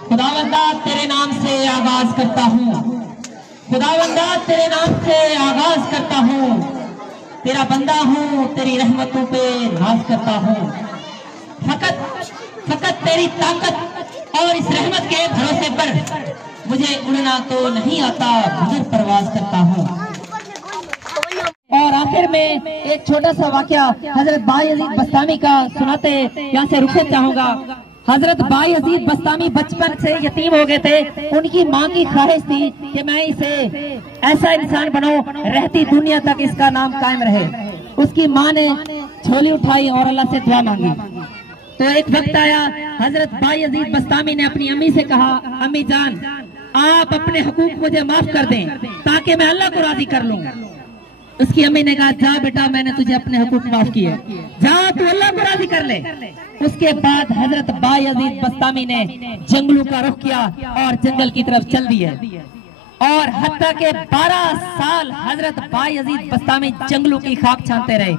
खुदावंदा तेरे नाम से आगाज करता हूँ, खुदावंदा तेरे नाम से आगाज करता हूँ, तेरा बंदा हूँ, तेरी रहमतों पे नाज करता हूँ। फकत तेरी ताकत और इस रहमत के भरोसे पर मुझे उड़ना तो नहीं आता, गुजर परवाज करता हूँ। और आखिर में एक छोटा सा वाकया हजरत बायजीद बस्तामी का सुनाते यहाँ से रुखसत चाहूंगा। हजरत बायजीद बस्तामी बचपन से यतीम हो गए थे। उनकी माँ की ख्वाहिश थी कि मैं इसे ऐसा इंसान बनाऊं रहती दुनिया तक इसका नाम कायम रहे। उसकी माँ ने झोली उठाई और अल्लाह से दुआ मांगी। तो एक वक्त आया, हजरत बायजीद बस्तामी ने अपनी अम्मी से कहा, अम्मी जान आप अपने हुकूक मुझे माफ कर दें ताकि मैं अल्लाह को राजी कर लूं। उसकी अम्मी ने कहा, जा बेटा मैंने तुझे अपने हुकूक माफ किए, जा तू अल्लाह को राजी कर ले। उसके बाद हजरत बायजीद बस्तामी ने जंगलों का रुख किया और जंगल की तरफ चल दिए और हत्ता के 12 साल हजरत बायजीद बस्तामी जंगलों की खाक छानते रहे,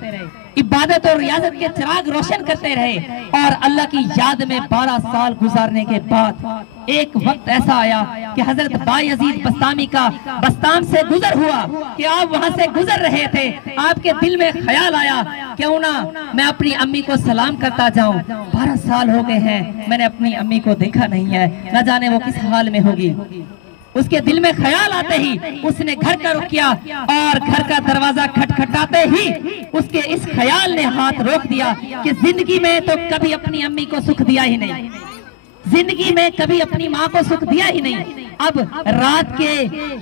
इबादत और रियाजत के चिराग रोशन करते रहे। और अल्लाह की याद में 12 साल गुजारने के बाद एक वक्त ऐसा आया कि हजरत बायजीद बस्तामी का बस्ताम से गुजर हुआ कि आप वहां से गुजर रहे थे, आपके दिल में ख्याल आया क्यों ना मैं अपनी अम्मी को सलाम करता जाऊं। 12 साल हो गए हैं मैंने अपनी अम्मी को देखा नहीं है, न जाने वो किस हाल में होगी। उसके दिल में ख्याल आते ही उसने घर का रुख किया और घर का दरवाजा खटखटाते ही उसके इस ख्याल ने हाथ रोक दिया कि जिंदगी में तो कभी अपनी अम्मी को सुख दिया ही नहीं, जिंदगी में कभी अपनी माँ को सुख दिया ही नहीं। अब रात के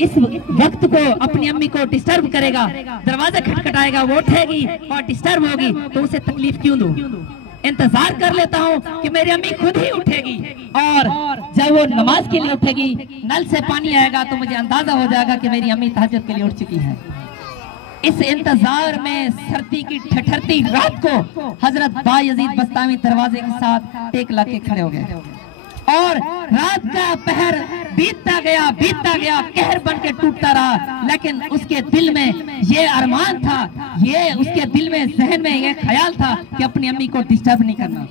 इस वक्त को अपनी अम्मी को डिस्टर्ब करेगा, दरवाजा खटखटाएगा, वो उठेगी और डिस्टर्ब होगी तो उसे तकलीफ क्यों दूं। इंतजार कर लेता हूँ कि मेरी अम्मी खुद ही उठेगी और जब वो नमाज के लिए उठेगी, नल से पानी आएगा तो मुझे अंदाजा हो जाएगा कि मेरी अम्मी तहज्जुद के लिए उठ चुकी है। इस इंतजार में सर्दी की ठठरती रात को हजरत बायजीद बस्तामी दरवाजे के साथ टेक ला के खड़े हो गए और रात का पहर बीतता गया कहर बन के टूटता रहा। लेकिन उसके दिल में ये अरमान था, ये उसके दिल में जहन में ये ख्याल था कि अपनी अम्मी को डिस्टर्ब नहीं करना।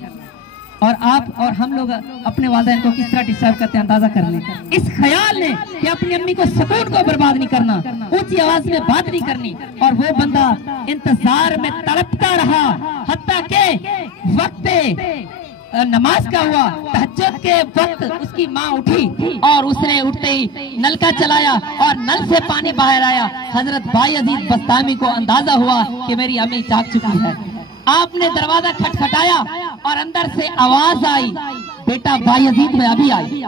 और आप और हम लोग अपने वालिदैन को किस तरह डिस्टर्ब करते हैं अंदाजा कर लें। इस ख्याल ने कि अपनी अम्मी को सुकून को बर्बाद नहीं करना, ऊंची आवाज में बात नहीं करनी, और वो बंदा इंतजार में तड़पता रहा हत्ता के वक्त नमाज का हुआ। तहज्जुद के वक्त उसकी माँ उठी और उसने उठते ही नल का चलाया और नल से पानी बाहर आया। हजरत बायजीद बस्तामी को अंदाजा हुआ कि मेरी अम्मी जाग चुकी है। आपने दरवाजा खटखटाया और अंदर से आवाज आई, बेटा बायजीद में अभी आई।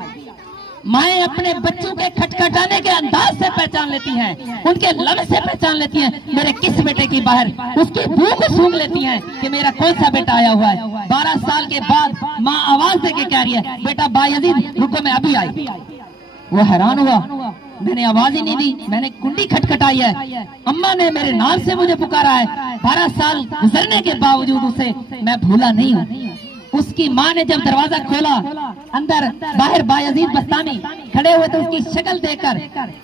माएं अपने बच्चों के खटखटाने के अंदाज से पहचान लेती हैं, उनके लफ्ज से पहचान लेती हैं मेरे किस बेटे की बाहर, उसकी बू को सूंघ लेती हैं कि मेरा कौन सा बेटा आया हुआ है। 12 साल के बाद माँ आवाज दे के कह रही है, बेटा बायजीद रुको मैं अभी आई। वो हैरान हुआ, मैंने आवाज ही नहीं दी, मैंने कुंडी खटखटाई है, अम्मा ने मेरे नाम से मुझे पुकारा है। 12 साल गुजरने के बावजूद उसे मैं भूला नहीं हूँ। उसकी माँ ने जब दरवाजा खोला, अंदर बाहर बायजीद बस्तामी खड़े हुए थे। उसकी शक्ल देखकर,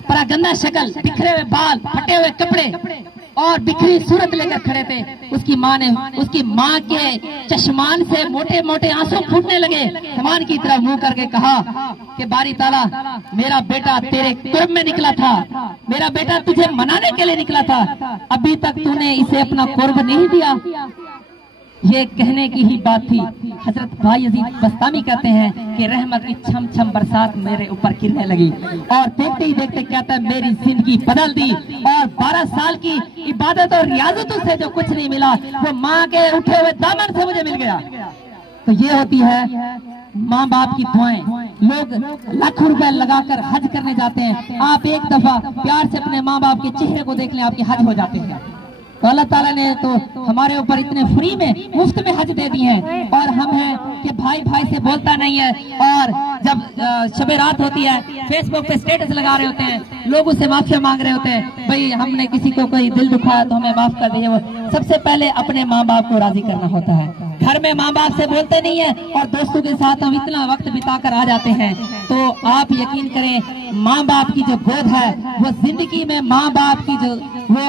परागंदा शक्ल, बिखरे हुए बाल, फटे हुए कपड़े और बिखरी सूरत लेकर खड़े थे। उसकी माँ ने उसकी माँ के चश्मान से मोटे मोटे आंसू फूटने लगे। समान की तरफ मुंह करके कहा कि बारी ताला मेरा बेटा तेरे कुर्ब में निकला था, मेरा बेटा तुझे मनाने के लिए निकला था, अभी तक तूने इसे अपना कुर्ब नहीं दिया। ये कहने की ही बात थी। हजरत बायजीद बस्तामी कहते हैं कि रहमत की छम छम बरसात मेरे ऊपर गिरने लगी और देखते ही देखते कहता है मेरी जिंदगी बदल दी। और 12 साल की इबादत और रियाजतों से जो कुछ नहीं मिला वो माँ के उठे हुए दामन से मुझे मिल गया। तो ये होती है माँ बाप की दुआएं। लोग लाखों रुपए लगाकर हज करने जाते हैं, आप एक दफा प्यार से अपने माँ बाप के चेहरे को देख लें, आपके हज हो जाते हैं। तो अल्लाह ताला ने तो हमारे ऊपर इतने फ्री में मुफ्त में हज दे दिए हैं। और हम हैं कि भाई भाई से बोलता नहीं है, और जब शब रात होती है फेसबुक पे स्टेटस लगा रहे होते हैं, लोगों से माफिया मांग रहे होते हैं, भाई हमने किसी को कोई दिल दुखाया तो हमें माफ कर दीजिए। वो सबसे पहले अपने माँ बाप को राजी करना होता है। घर में माँ बाप से बोलते नहीं है और दोस्तों के साथ हम इतना वक्त बिताकर आ जाते हैं। तो आप यकीन करें माँ बाप की जो गोद है वो जिंदगी में माँ बाप की जो वो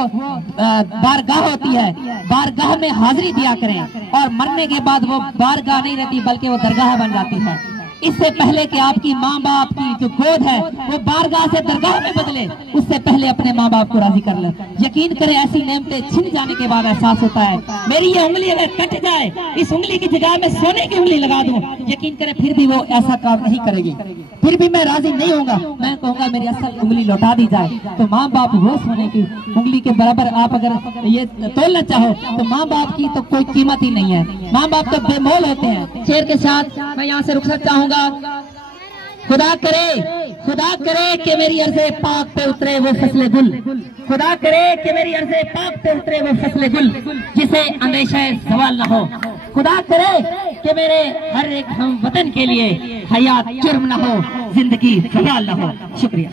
बारगाह होती है, बारगाह में हाजिरी दिया करें। और मरने के बाद वो बारगाह नहीं रहती बल्कि वो दरगाह बन जाती है। اس سے پہلے کہ آپ کی ماں باپ کی جو گود ہے وہ بارگاہ سے درگاہ میں بدلے، اس سے پہلے اپنے ماں باپ کو راضی کر لیں۔ یقین کریں ایسی نعمتیں چھن جانے کے بعد احساس ہوتا ہے میری یہ انگلی اگر کٹ جائے، اس انگلی کی جگہ میں سونے کی انگلی لگا دوں، یقین کریں پھر بھی وہ ایسا کام نہیں کرے گی، پھر بھی میں راضی نہیں ہوں گا، میں کہوں گا میری اصل انگلی لوٹا دی جائے۔ تو ماں باپ وہ سونے کی انگلی کے برابر آپ اگر یہ تولنا چاہو تو ماں باپ کی تو کوئی قیمت ہی نہیں ہے، ماں باپ تو بے مول ہوتے ہیں۔ شعر کے ساتھ میں یہاں سے رخصت چاہوں گا۔ خدا کرے کہ میری عرض پاک پہ اترے وہ فصل گل، خدا کرے کہ میری عرض پاک پہ اترے وہ فصل گل جسے اندیشہ زوال نہ ہو، خدا کرے کہ میرے ہر ایک ہم وطن کے لیے حیات جرم نہ ہو، زندگی خیال نہ ہو۔ شکریہ۔